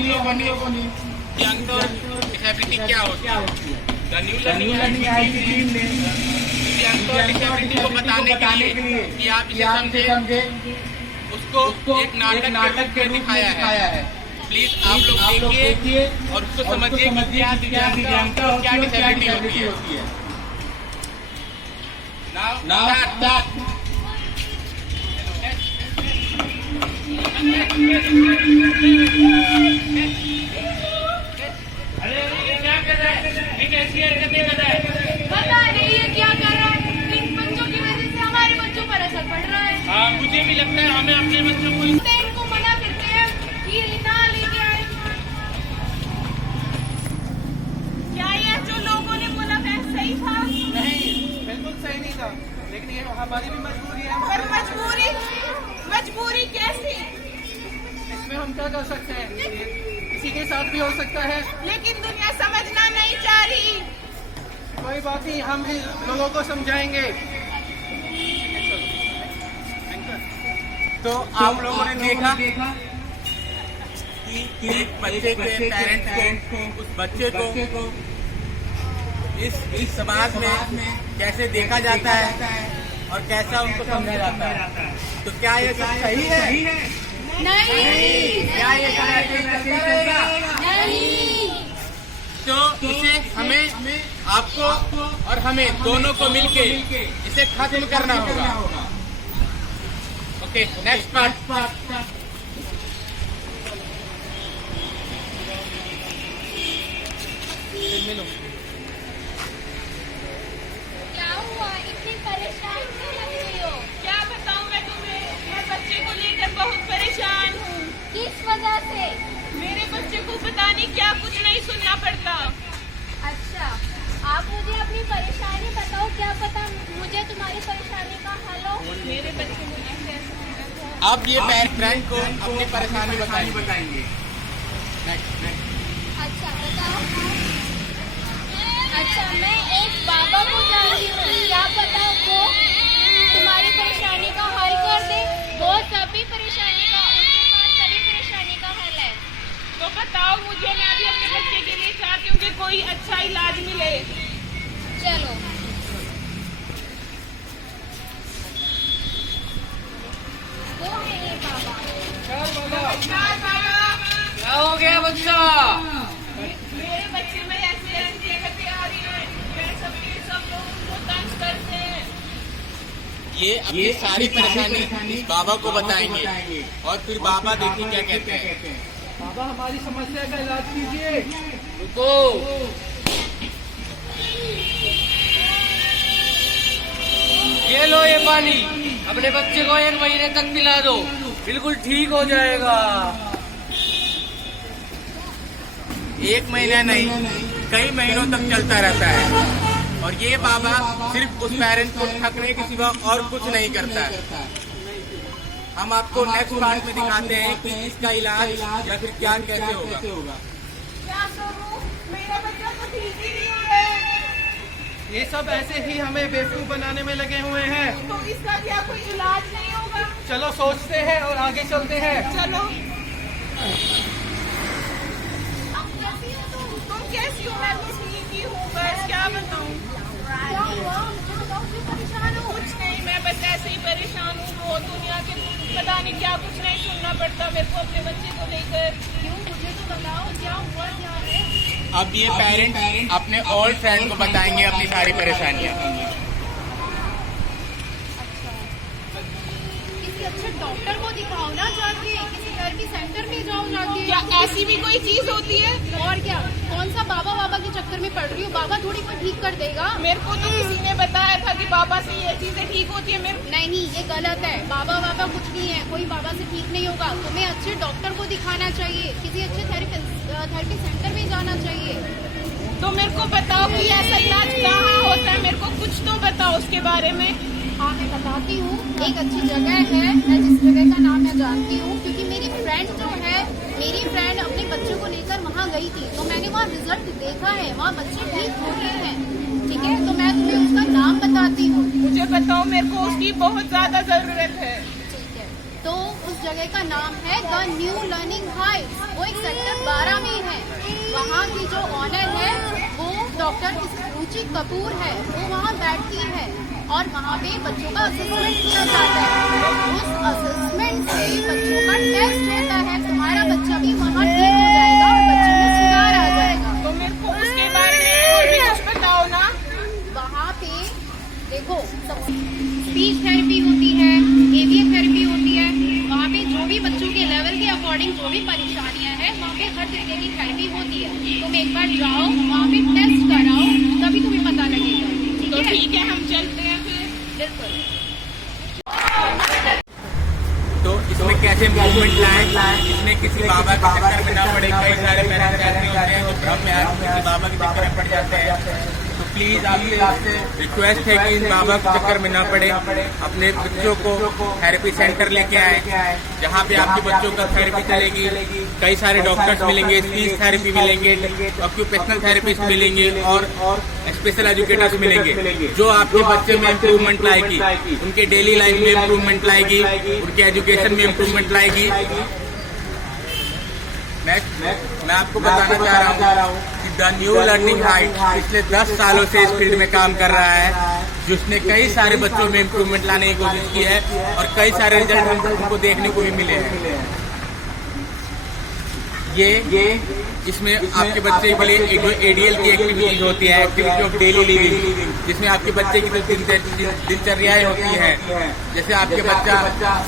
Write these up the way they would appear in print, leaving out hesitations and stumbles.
लोगों ने डिसेबिलिटी क्या होती है, द न्यू लर्निंग टीम ने डिसेबिलिटी को बताने के लिए कि आप इसे समझे उसको एक नाटक के रूप में दिखाया है। प्लीज आप लोग देखिए और उसको समझिए कि क्या दिव्यांगता और क्या डिसेबिलिटी होती है। Now start. अरे ये क्या कर रहा है? ये कैसी हरकतें कर रहा है? पता नहीं ये क्या कर रहा है। इन बच्चों की वजह से हमारे बच्चों पर असर पड़ रहा है। हाँ, मुझे भी लगता है हमें अपने बच्चों को इनको मना करते हैं कि ना लेके आए। क्या ये जो लोगों ने बोला वह सही था? नहीं, बिल्कुल सही नहीं था, लेकिन ये हमारी भी मजबूरी है। पर मजबूरी कैसी? इसमें हम क्या कर सकते हैं? किसी के साथ भी हो सकता है। लेकिन दुनिया समझना नहीं चाह रही। कोई बात नहीं, हम भी लोगों को समझाएंगे। तो आप लोगों ने देखा कि एक बच्चे के पेरेंट्स को उस बच्चे को इस समाज में कैसे देखा जाता है और कैसा उनको समझा जाता है। तो क्या ये सब सही है? नहीं, क्या ये नहीं। तो इसे हमें, आपको और हमें दोनों को मिलके इसे खत्म करना होगा। Okay, next part. क्या हुआ? इतनी परेशान क्यों लग रही हो? क्या बताऊं मैं तुम्हें? मैं बच्चे को लेकर बहुत परेशान हूँ। किस वजह से? मेरे बच्चे को पता नहीं क्या कुछ नहीं सुनना पड़ता। अच्छा, आप मुझे अपनी परेशानी बताओ, क्या पता मुझे तुम्हारी परेशानी का हल हो। मेरे बच्चे को ऐसे अब ये पेरेंट को अपनी परेशानी बताएंगे। अच्छा बताओ। अच्छा, मैं एक बाबा को जानती हूँ, क्या पता वो तुम्हारी परेशानी का हल कर दे। वो सभी परेशानी का, उनके पास सभी परेशानी का हल है। तो बताओ मुझे, मैं भी अपने बच्चे के लिए चाहती हूँ कि कोई अच्छा इलाज मिले। चलो। वो है ये बाबा। क्या हो गया बच्चा? मेरे बच्चे में ऐसी हरकतें आ रही हैं। सब लोग उनको तंग करते हैं। ये अपनी सारी परेशानी इस बाबा को बताएंगे और फिर बाबा देखिए क्या कहते हैं। बाबा, हमारी समस्या का इलाज कीजिए। रुको। ये लो ये पानी, अपने बच्चे को 1 महीने तक पिला दो, बिल्कुल ठीक हो जाएगा। 1 महीना नहीं, कई महीनों तक चलता रहता है। और ये बाबा सिर्फ उस पेरेंट्स को ठगने के सिवा और कुछ नहीं करता है। हम आपको नेक्स्ट पार्ट में दिखाते हैं कि इसका इलाज या फिर क्या कैसे होगा। क्या करूं? मेरा बच्चा तो ठीक ही नहीं हो रहा है। ये सब ऐसे ही हमें बेवकूफ बनाने में लगे हुए हैं। तो इसका क्या कोई इलाज नहीं होगा? चलो सोचते हैं और आगे चलते हैं। चलो। तुम कैसी हो? मैं तो ठीक ही हूँ, बस क्या बताऊँ। क्या हुआ? मुझे बताओ, क्यों परेशान हो? कुछ नहीं, मैं बस ऐसे ही परेशान हूँ। वो दुनिया के पता नहीं क्या कुछ नहीं सुनना पड़ता मेरे को अपने बच्चे को लेकर। क्यों? मुझे तो बताओ क्या हुआ, क्या है? अब ये पेरेंट अपने ओल्ड फ्रेंड को बताएंगे अपनी सारी परेशानियाँ। किसी अच्छे डॉक्टर को दिखाओ ना जाके, किसी थेरेपी सेंटर में जाओ जाके। क्या ऐसी भी कोई चीज होती है? और क्या, कौन सा बाबा के चक्कर में पड़ रही हो? बाबा थोड़ी कोई ठीक कर देगा। मेरे को तो किसी ने बताया था कि बाबा से ये चीजें ठीक होती है। नहीं, ये गलत है। बाबा कुछ नहीं है, कोई बाबा से ठीक नहीं होगा। तुम्हें अच्छे डॉक्टर को दिखाना चाहिए, किसी अच्छे थेरेपी सेंटर में जाना चाहिए। तो मेरे को बताओ कि ऐसा इलाज कहाँ होता है? मेरे को कुछ तो बताओ उसके बारे में। हाँ, मैं बताती हूँ। एक अच्छी जगह है, मैं जिस जगह का नाम मैं जानती हूँ, क्योंकि मेरी फ्रेंड अपने बच्चों को लेकर वहाँ गई थी, तो मैंने वहाँ रिजल्ट देखा है, वहाँ बच्चे ठीक हो रहे हैं। ठीक है, तो मैं तुम्हें उसका नाम बताती हूँ। मुझे बताओ, मेरे को उसकी बहुत ज्यादा जरूरत है। ठीक है, तो उस जगह का नाम है द न्यू लर्निंग हाइट्स। वो एक सेक्टर 12 में है। वहाँ की जो ऑनर है वो डॉक्टर रुचि कपूर है। वो वहाँ बैठती है और वहाँ पे बच्चों का असेसमेंट किया जाता है। उस असेसमेंट से बच्चों का टेस्ट रहता है। तुम्हारा बच्चा भी वहाँ ठीक हो जाएगा और बच्चे में सुधार आ जाएगा। तो मेरे को उसके बारे में और भी कुछ बताओ ना। वहाँ पे देखो, स्पीच थेरेपी होती है, एवीएम थेरेपी होती है। वहाँ पे जो भी बच्चों के लेवल के अकॉर्डिंग जो भी परेशानियाँ हैं, वहाँ पे हर तरीके की थेरेपी होती है। तुम एक बार जाओ, वहाँ पे टेस्ट कराओ, तभी तुम्हें पता लगेगा। तो ठीक है, हम चलते हैं फिर। बिल्कुल। तो इसमें कैसे इम्प्रूवमेंट लाएं, इसमें किसी बाबा के चक्कर में ना पड़े। कई सारे पेरेंट्स ऐसे होते हैं जो भ्रम में आकर किसी बाबा के चक्कर में पड़ जाते हैं। तो प्लीज आपसे रिक्वेस्ट है कि इन बाबा के चक्कर में ना पड़े। अपने बच्चों को थेरेपी सेंटर लेके आए, जहाँ पे आपके बच्चों का थेरेपी चलेगी। कई सारे डॉक्टर्स मिलेंगे, स्पीच थेरेपी मिलेंगे, ऑक्यूपेशनल थेरेपिस्ट मिलेंगे और स्पेशल एजुकेटर्स मिलेंगे, जो आपके बच्चे में इम्प्रूवमेंट लाएगी, उनके डेली लाइफ में इम्प्रूवमेंट लाएगी, उनके एजुकेशन में इम्प्रूवमेंट लाएगी। मैं आपको बताना चाह रहा हूँ कि द न्यू लर्निंग हाइट पिछले 10 सालों से इस फील्ड में काम कर रहा है, जिसने कई सारे बच्चों में इम्प्रूवमेंट लाने की कोशिश की है और कई सारे रिजल्ट हमको देखने को भी मिले हैं। ये इसमें आपके बच्चे के लिए एडीएल की एक्टिविटीज होती है, एक्टिविटी ऑफ डेली लिविंग, जिसमें आपके बच्चे की दिनचर्याएं होती हैं। जैसे आपके बच्चा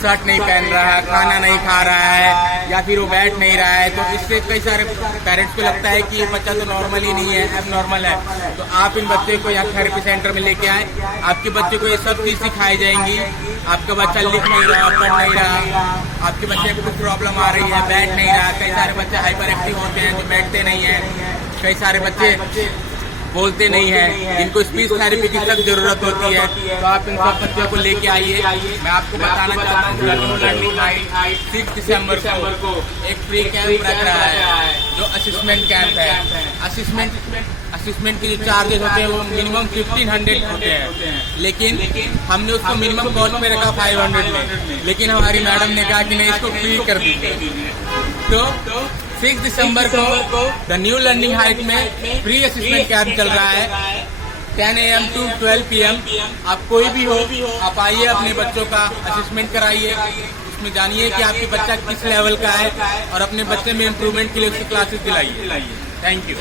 शर्ट नहीं पहन रहा है, खाना नहीं खा रहा है या फिर वो बैठ नहीं रहा है, तो इससे कई सारे पेरेंट्स को लगता है कि ये बच्चा तो नॉर्मल ही नहीं है, अब नॉर्मल है। तो आप इन बच्चे को यहाँ थेरेपी सेंटर में लेके आए। आपके बच्चे को ये सब चीज सिखाई जाएंगी। आपका बच्चा लिख नहीं रहा, पढ़ नहीं रहा, आपके बच्चे को कुछ प्रॉब्लम आ रही है, बैठ नहीं रहा। कई सारे बच्चे हाइपर एक्टिव होते हैं जो बैठते नहीं हैं। कई सारे बच्चे बोलते नहीं हैं, जिनको स्पीच थेरेपी की सख्त जरूरत होती है। तो आप इन सब बच्चों को लेके आइए। मैं आपको बताना चाहता हूँ लर्निंग हाइट 6 दिसंबर को एक फ्री कैंप रख रहा है, जो असिस्मेंट कैंप है। असिस्मेंट के जो चार्जेस होते हैं वो मिनिमम 1500 होते हैं, लेकिन हमने उसको मिनिमम कॉस्ट में रखा 500 में। लेकिन हमारी मैडम ने कहा कि नहीं, इसको फ्री कर दीजिए। तो 6 दिसंबर को द न्यू लर्निंग हाइट में फ्री असिस्मेंट कैंप चल रहा है, 10 AM to 12 PM। आप कोई भी हो, आप आइए, अपने बच्चों का असिस्मेंट कराइए। उसमें जानिए कि आपके बच्चा किस लेवल का है और अपने बच्चे में इम्प्रूवमेंट के लिए उसकी क्लासेस दिलाइए। Thank you.